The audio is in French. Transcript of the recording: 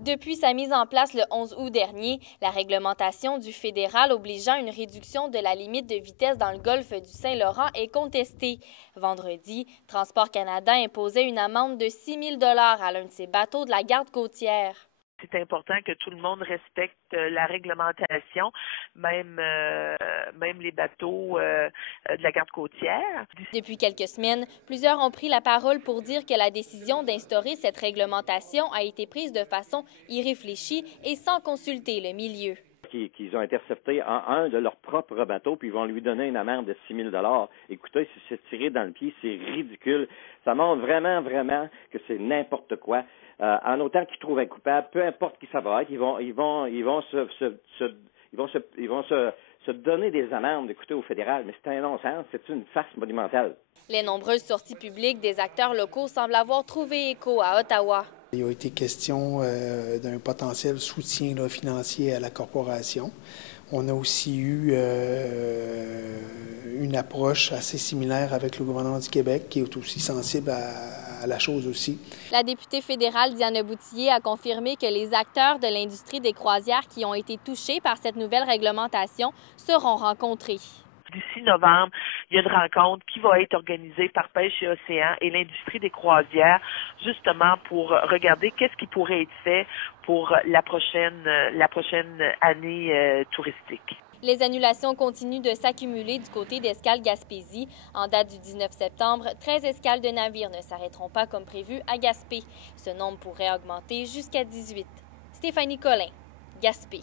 Depuis sa mise en place le 11 août dernier, la réglementation du fédéral obligeant une réduction de la limite de vitesse dans le golfe du Saint-Laurent est contestée. Vendredi, Transport Canada imposait une amende de 6 000 $ à l'un de ses bateaux de la garde côtière. C'est important que tout le monde respecte la réglementation, même les bateaux de la garde côtière. Depuis quelques semaines, plusieurs ont pris la parole pour dire que la décision d'instaurer cette réglementation a été prise de façon irréfléchie et sans consulter le milieu. Qu'ils ont intercepté un de leurs propres bateaux, puis ils vont lui donner une amende de 6 000 $. Écoutez, c'est tiré dans le pied, c'est ridicule. Ça montre vraiment que c'est n'importe quoi. En autant qu'ils trouvent un coupable, peu importe qui ça va être, ils vont se donner des amendes, écoutez, au fédéral. Mais c'est un non-sens, c'est une farce monumentale. Les nombreuses sorties publiques des acteurs locaux semblent avoir trouvé écho à Ottawa. Il a été question d'un potentiel soutien financier à la corporation. On a aussi eu une approche assez similaire avec le gouvernement du Québec, qui est aussi sensible à la chose aussi. La députée fédérale Diana Boutillier a confirmé que les acteurs de l'industrie des croisières qui ont été touchés par cette nouvelle réglementation seront rencontrés. D'ici novembre, il y a une rencontre qui va être organisée par Pêche et Océan et l'industrie des croisières, justement pour regarder qu'est-ce qui pourrait être fait pour la prochaine année touristique. Les annulations continuent de s'accumuler du côté d'Escale Gaspésie. En date du 19 septembre, 13 escales de navires ne s'arrêteront pas comme prévu à Gaspé. Ce nombre pourrait augmenter jusqu'à 18. Stéphanie Collin, Gaspé.